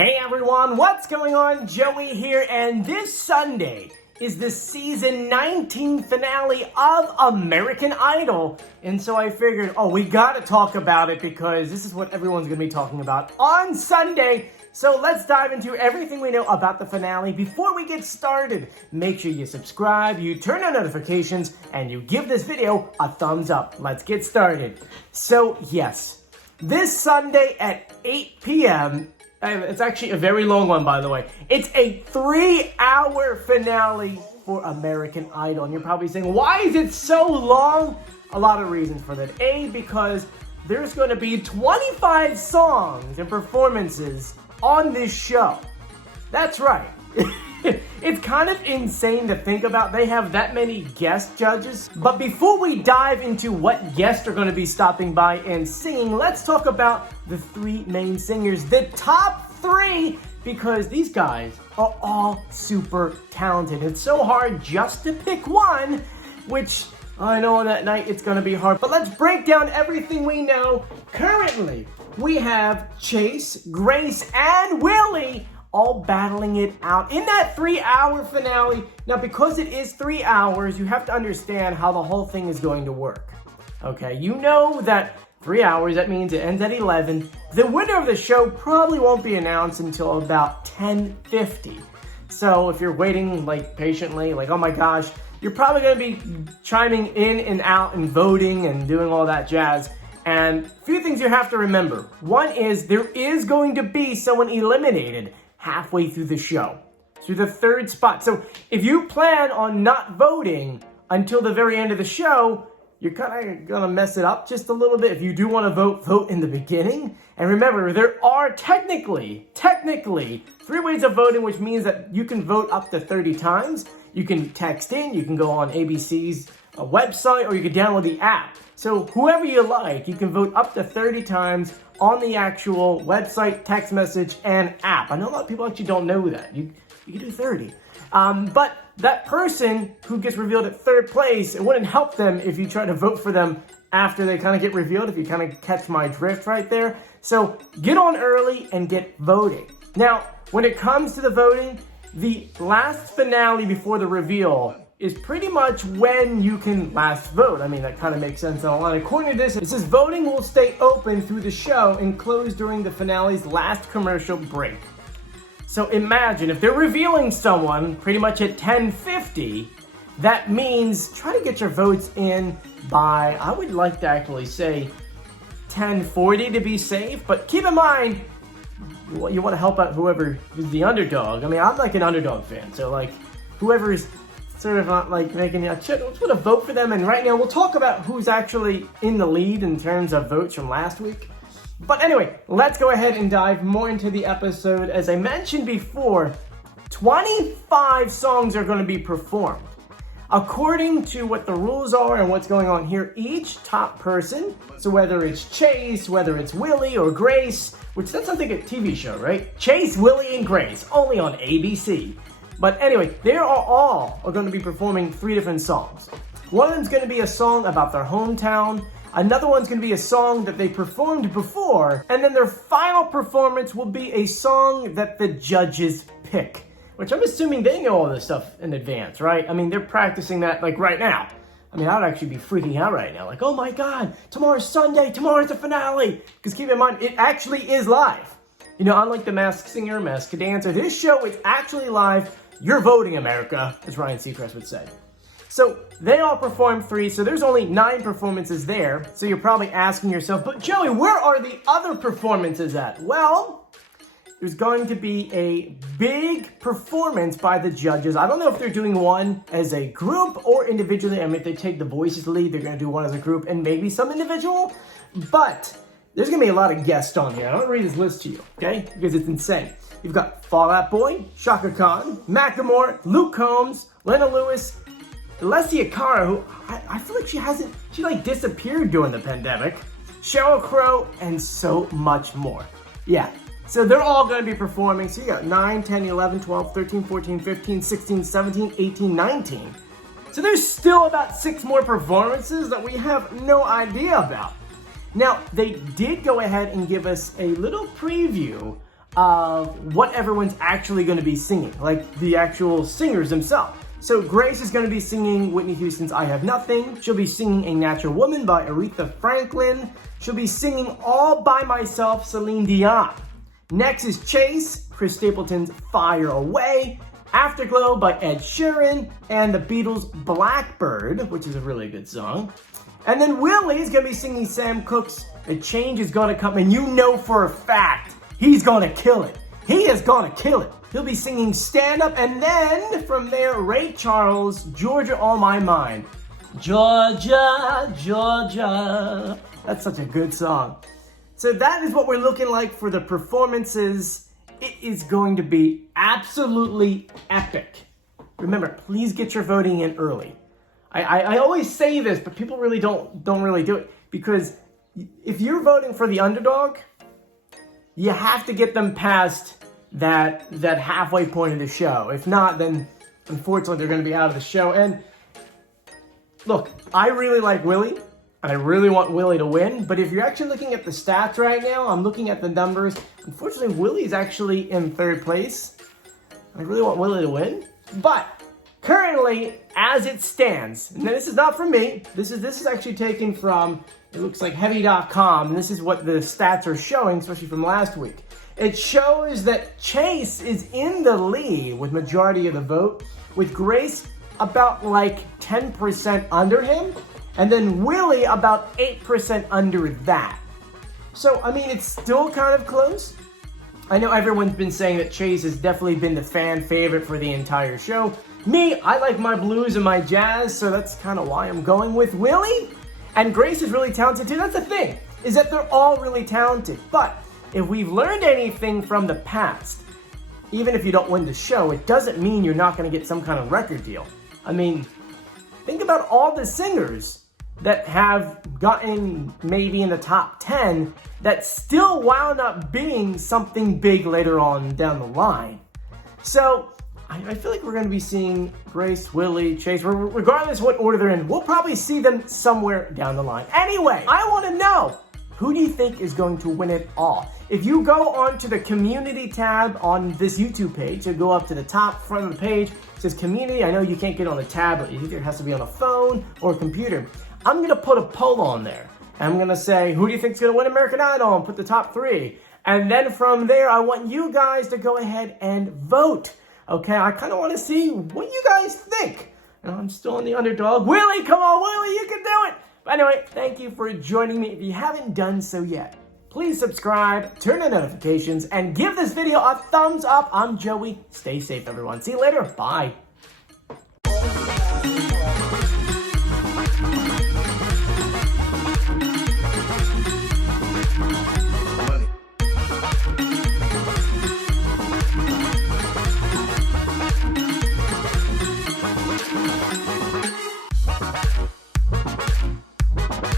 Hey everyone, what's going on? Joey here, and this Sunday is the season 19 finale of American Idol. And so I figured, we gotta talk about it because this is what everyone's gonna be talking about on Sunday. So let's dive into everything we know about the finale. Before we get started, make sure you subscribe, you turn on notifications, and you give this video a thumbs up. Let's get started. So yes, this Sunday at 8 p.m., it's actually a very long one, by the way. It's a 3-hour finale for American Idol. And you're probably saying, why is it so long? A lot of reasons for that. A, because there's going to be 25 songs and performances on this show. That's right. It's kind of insane to think about. They have that many guest judges. But before we dive into what guests are going to be stopping by and singing, let's talk about the three main singers, the top three, because these guys are all super talented. It's so hard just to pick one, which I know that night it's going to be hard. But let's break down everything we know. Currently, we have Chayce, Grace, and Willie all battling it out in that 3-hour finale. Now, because it is 3 hours, you have to understand how the whole thing is going to work. Okay, you know that 3 hours, that means it ends at 11. The winner of the show probably won't be announced until about 10:50. So if you're waiting patiently, oh my gosh, you're probably going to be chiming in and out and voting and doing all that jazz. And a few things you have to remember. One is there is going to be someone eliminated halfway through the show, through the third spot. So if you plan on not voting until the very end of the show, you're kind of going to mess it up just a little bit. If you do want to vote in the beginning. And remember, there are technically 3 ways of voting, which means that you can vote up to 30 times. You can text in, you can go on ABC's website, or you can download the app. So whoever you like, you can vote up to 30 times on the actual website, text message, and app. I know a lot of people actually don't know that. You can do 30. But that person who gets revealed at third place, it wouldn't help them if you try to vote for them after they kind of get revealed, if you kind of catch my drift right there. So get on early and get voting. Now, when it comes to the voting, the last finale before the reveal is pretty much when you can last vote. I mean, that kind of makes sense on a line. According to this, it says voting will stay open through the show and close during the finale's last commercial break. So imagine if they're revealing someone pretty much at 10:50, that means try to get your votes in by, I would like to actually say 10:40 to be safe, but keep in mind, you want to help out whoever is the underdog. I mean, I'm like an underdog fan, so whoever's sort of not making I just want to vote for them. And right now we'll talk about who's actually in the lead in terms of votes from last week. But anyway, let's go ahead and dive more into the episode. As I mentioned before, 25 songs are going to be performed. According to what the rules are and what's going on here, each top person, so whether it's Chayce, whether it's Willie or Grace, which that's something a TV show, right? Chayce, Willie, and Grace, only on ABC. But anyway, they are all going to be performing 3 different songs. One of them's going to be a song about their hometown. Another one's going to be a song that they performed before. And then their final performance will be a song that the judges pick, which I'm assuming they know all this stuff in advance, right? I mean, they're practicing that right now. I mean, I would actually be freaking out right now. Oh my God, tomorrow's Sunday, tomorrow's the finale. Because keep in mind, it actually is live. You know, unlike The Masked Singer, Masked Dancer, this show is actually live. You're voting, America, as Ryan Seacrest would say. So they all performed 3, so there's only 9 performances there. So you're probably asking yourself, but Joey, where are the other performances at? Well, there's going to be a big performance by the judges. I don't know if they're doing one as a group or individually. I mean, if they take the voices lead, they're going to do one as a group and maybe some individual. But there's going to be a lot of guests on here. I'm going to read this list to you, okay? Because it's insane. You've got Fall Out Boy, Chaka Khan, Macklemore, Luke Combs, Leona Lewis, Alessia Cara, who I feel like she disappeared during the pandemic, Sheryl Crow, and so much more. Yeah, so they're all going to be performing. So you got 9, 10, 11, 12, 13, 14, 15, 16, 17, 18, 19. So there's still about 6 more performances that we have no idea about. Now, they did go ahead and give us a little preview of what everyone's actually going to be singing, like the actual singers themselves. So Grace is going to be singing Whitney Houston's I Have Nothing. She'll be singing A Natural Woman by Aretha Franklin. She'll be singing All By Myself, Celine Dion. Next is Chayce, Chris Stapleton's Fire Away. Afterglow by Ed Sheeran. And the Beatles' Blackbird, which is a really good song. And then Willie's going to be singing Sam Cooke's A Change Is Gonna Come. And you know for a fact he's going to kill it. He is going to kill it. He'll be singing Stand Up, and then from there, Ray Charles, Georgia on My Mind. Georgia, Georgia. That's such a good song. So that is what we're looking like for the performances. It is going to be absolutely epic. Remember, please get your voting in early. I always say this, but people really don't really do it, because if you're voting for the underdog, you have to get them past that halfway point of the show. If not, then unfortunately they're going to be out of the show. And look, I really like Willie, and I really want Willie to win. But if you're actually looking at the stats right now, I'm looking at the numbers. Unfortunately, Willie's actually in third place. I really want Willie to win. But currently, as it stands, and this is not from me. This is actually taken from, it looks like heavy.com, and this is what the stats are showing, especially from last week. It shows that Chayce is in the lead with majority of the vote, with Grace about like 10% under him, and then Willie about 8% under that. So, I mean, it's still kind of close. I know everyone's been saying that Chayce has definitely been the fan favorite for the entire show. Me, I like my blues and my jazz, so that's kind of why I'm going with Willie. And Grace is really talented too. That's the thing, is that they're all really talented. But if we've learned anything from the past, even if you don't win the show, it doesn't mean you're not going to get some kind of record deal. I mean, think about all the singers that have gotten maybe in the top 10 that still wound up being something big later on down the line. So I feel like we're going to be seeing Grace, Willie, Chayce, regardless of what order they're in. We'll probably see them somewhere down the line. Anyway, I want to know, who do you think is going to win it all? If you go onto the community tab on this YouTube page, you go up to the top front of the page, it says community. I know you can't get on a tablet, either it has to be on a phone or a computer. I'm going to put a poll on there. I'm going to say, who do you think is going to win American Idol? And put the top 3. And then from there, I want you guys to go ahead and vote. Okay, I kind of want to see what you guys think. I'm still on the underdog. Willie, come on, Willie, you can do it. But anyway, thank you for joining me. If you haven't done so yet, please subscribe, turn on notifications, and give this video a thumbs up. I'm Joey. Stay safe, everyone. See you later. Bye.